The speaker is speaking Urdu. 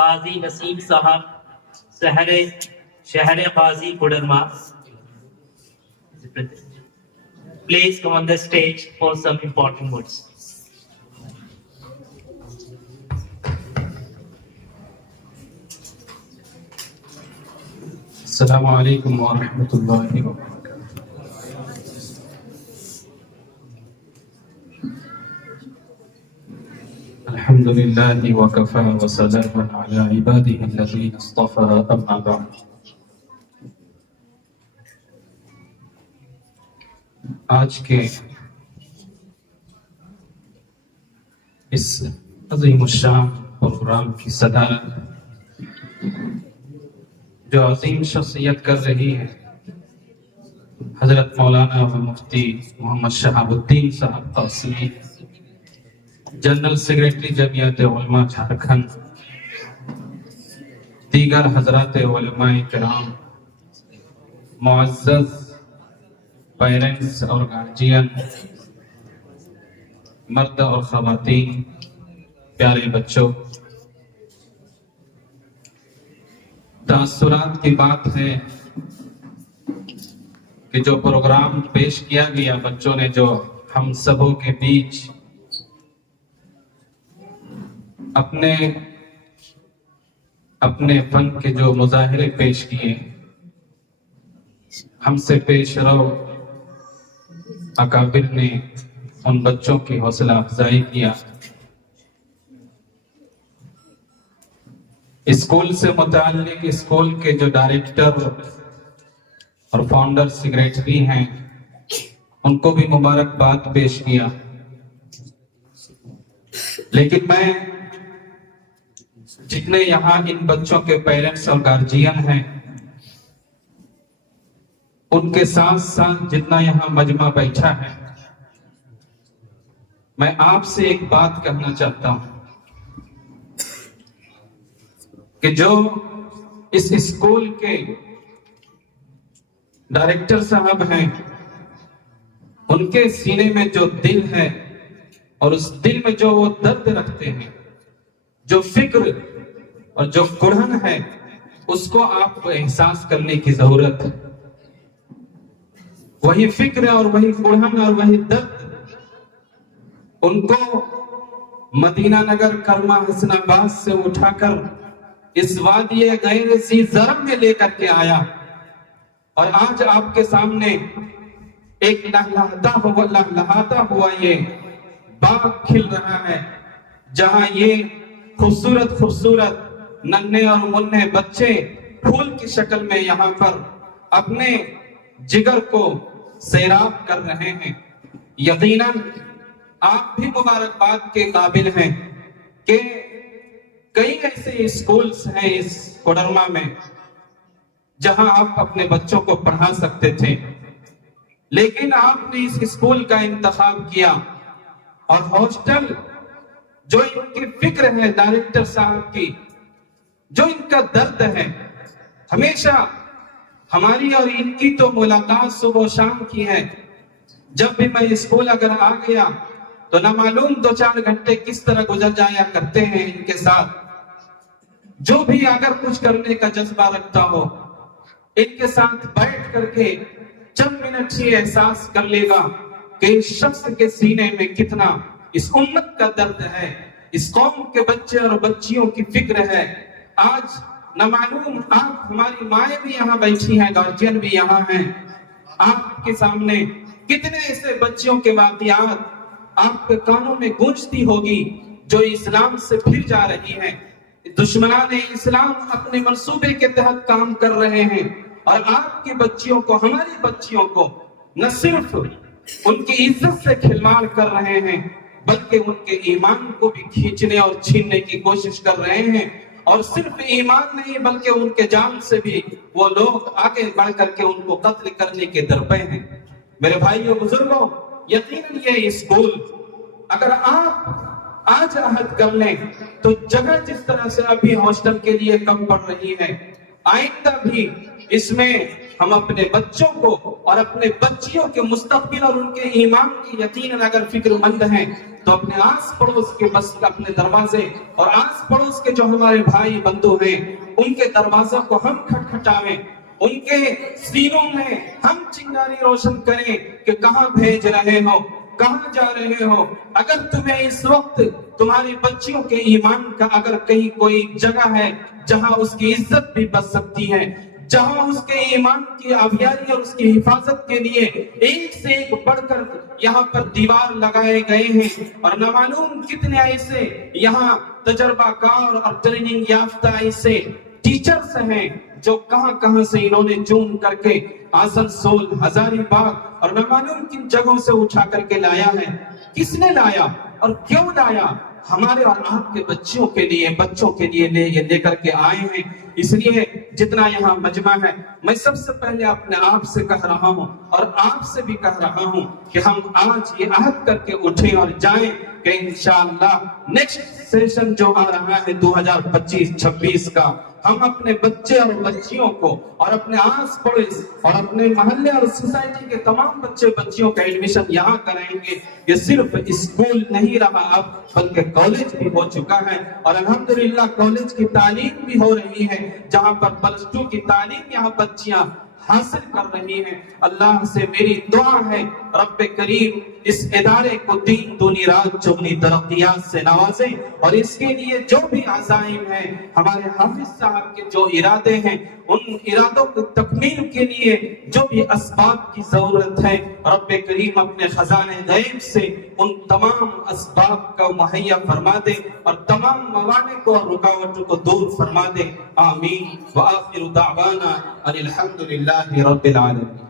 قاضی نسیم صاحب شہر قاضی Koderma. Please come on the stage for some important words. السلام علیکم ورحمۃ اللہ وبرکاتہ. الحمد للہ وکفی وسلام علی عباده الذین اصطفى اما بعد. آج کے اس عظیم الشان پروگرام کی صدارت جو عظیم شخصیت کر رہی ہے حضرت مولانا و مفتی محمد شہاب الدین صاحب قاسمی، جنرل سیکریٹری جمعیت علماء جھارکھنڈ، دیگر حضرات علماء کرام، معزز پیرنٹس اور گارجین، مرد اور خواتین، پیارے بچوں، تاثرات کی بات ہے کہ جو پروگرام پیش کیا گیا بچوں نے جو ہم سبوں کے بیچ اپنے فن کے جو مظاہرے پیش کیے، ہم سے پیش رو اکابر نے ان بچوں کی حوصلہ افزائی کیا. اسکول سے متعلق اسکول کے جو ڈائریکٹر اور فاؤنڈر سیکریٹری ہیں ان کو بھی مبارکباد پیش کیا. لیکن میں جتنے یہاں ان بچوں کے پیرنٹس اور گارجین ہیں ان کے ساتھ ساتھ جتنا یہاں مجمع بیٹھا ہے، میں آپ سے ایک بات کہنا چاہتا ہوں کہ جو اس اسکول کے ڈائریکٹر صاحب ہیں ان کے سینے میں جو دل ہے اور اس دل میں جو وہ درد رکھتے ہیں، جو فکر اور جو کڑھن ہے، اس کو آپ کو احساس کرنے کی ضرورت ہے. وہی فکر اور وہی کڑھن اور وہی درد ان کو مدینہ نگر کرما حسن آباد سے اٹھا کر اس وادی غیر ذی زرع میں لے کر کے آیا، اور آج آپ کے سامنے ایک لہلہاتا ہوا یہ باغ کھل رہا ہے، جہاں یہ خوبصورت ننھے اور منھے بچے پھول کی شکل میں یہاں پر اپنے جگر کو سیراب کر رہے ہیں. یقیناً آپ بھی مبارکباد کے قابل ہیں کہ کئی ایسے اسکولز ہیں اس کوڈرما میں جہاں آپ اپنے بچوں کو پڑھا سکتے تھے، لیکن آپ نے اس اسکول کا انتخاب کیا. اور ہاسٹل جو ان کی فکر ہے ڈائریکٹر صاحب کی، جو ان کا درد ہے، ہمیشہ ہماری اور ان کی تو ملاقات صبح و شام کی ہے. جب بھی میں اسکول اگر آ گیا تو نہ معلوم 2-4 گھنٹے کس طرح گزر جایا کرتے ہیں ان کے ساتھ. جو بھی اگر کچھ کرنے کا جذبہ رکھتا ہو ان کے ساتھ بیٹھ کر کے چند منٹ ہی احساس کر لے گا کہ اس شخص کے سینے میں کتنا اس امت کا درد ہے، اس قوم کے بچے اور بچیوں کی فکر ہے. آج نہ معلوم آپ ہماری مائیں بھی یہاں بیٹھی ہیں، گارجین بھی یہاں ہیں، آپ کے سامنے کتنے ایسے بچیوں کے واقعات آپ کے کانوں میں گونجتی ہوگی جو اسلام سے پھر جا رہی ہیں. دشمنان اسلام اپنے منصوبے کے تحت کام کر رہے ہیں، اور آپ کی بچیوں کو، ہماری بچیوں کو نہ صرف ان کی عزت سے کھلواڑ کر رہے ہیں بلکہ ان کے ایمان کو بھی کھینچنے اور چھیننے کی کوشش کر رہے ہیں. اور صرف ایمان نہیں بلکہ ان کے جان سے بھی وہ لوگ آگے بڑھ کر کے ان کو قتل کرنے کے درپے ہیں. میرے بھائیو بزرگوں، یقیناً یہ اسکول اگر آپ آج عہد کر لیں تو جگہ جس طرح سے ابھی ہاسٹل کے لیے کم پڑ رہی ہے، آئندہ بھی اس میں ہم اپنے بچوں کو اور اپنے بچیوں کے مستقبل اور ان کے ایمان کی یقیناً اگر فکر مند ہیں تو اپنے آس پڑوس کے بس اپنے دروازے اور آس پڑوس کے جو ہمارے بھائی بندو ہیں ان کے دروازوں کو ہم کھٹکھٹائیں، ان کے سینوں میں ہم چنگاری روشن کریں کہ کہاں بھیج رہے ہو، کہاں جا رہے ہو۔ اگر تمہیں اس وقت تمہاری بچیوں کے ایمان کا اگر کہیں کوئی جگہ ہے جہاں اس کی عزت بھی بچ سکتی ہے، جہاں اس کے ایمان کی آبیاری اور اس کی حفاظت کے لیے ایک سے ایک بڑھ کر یہاں پر دیوار لگائے گئے ہیں، اور نہ معلوم کتنے ایسے یہاں تجربہ کار اور ٹریننگ یافتہ ایسے ٹیچرز ہیں جو کہاں کہاں سے انہوں نے چون کر کے آسنسول، ہزاری باغ اور نہ معلوم کن جگہوں سے اٹھا کر کے لایا ہے۔ کس نے لایا اور کیوں لایا؟ ہمارے اور آپ کے بچوں کے لیے لے کر کے آئے ہیں۔ اس لیے جتنا یہاں مجمع ہے، میں سب سے پہلے اپنے آپ سے کہہ رہا ہوں اور آپ سے بھی کہہ رہا ہوں کہ ہم آج یہ عہد کر کے اٹھیں اور جائیں کہ انشاءاللہ نیکسٹ سیشن جو آ رہا ہے 2025-26 کا، ہم اپنے بچے اور بچیوں کو اور اپنے آس پڑوس اور اپنے محلے اور سوسائٹی کے تمام بچے بچیوں کا ایڈمیشن یہاں کرائیں گے۔ یہ صرف اسکول نہیں رہا اب، بلکہ کالج بھی ہو چکا ہے، اور الحمدللہ کالج کی تعلیم بھی ہو رہی ہے، جہاں پر پلس 2 کی تعلیم یہاں بچیاں حاصل کر رہی ہیں۔ اللہ سے میری دعا ہے رب کریم اس ادارے کو دین دنی رات چگنی ترقیات سے نوازے، اور اس کے لیے جو بھی عزائم ہیں، ہمارے حافظ صاحب کے جو ارادے ہیں، ان ارادوں کو تکمیل کے لیے جو بھی اسباب کی ضرورت ہے، رب کریم اپنے خزانے غیب سے ان تمام اسباب کو مہیا فرما دے اور تمام موانع کو اور رکاوٹوں کو دور فرما دے۔ آمین۔ وآخر دعوانا ان الحمدللہ رب العالمین۔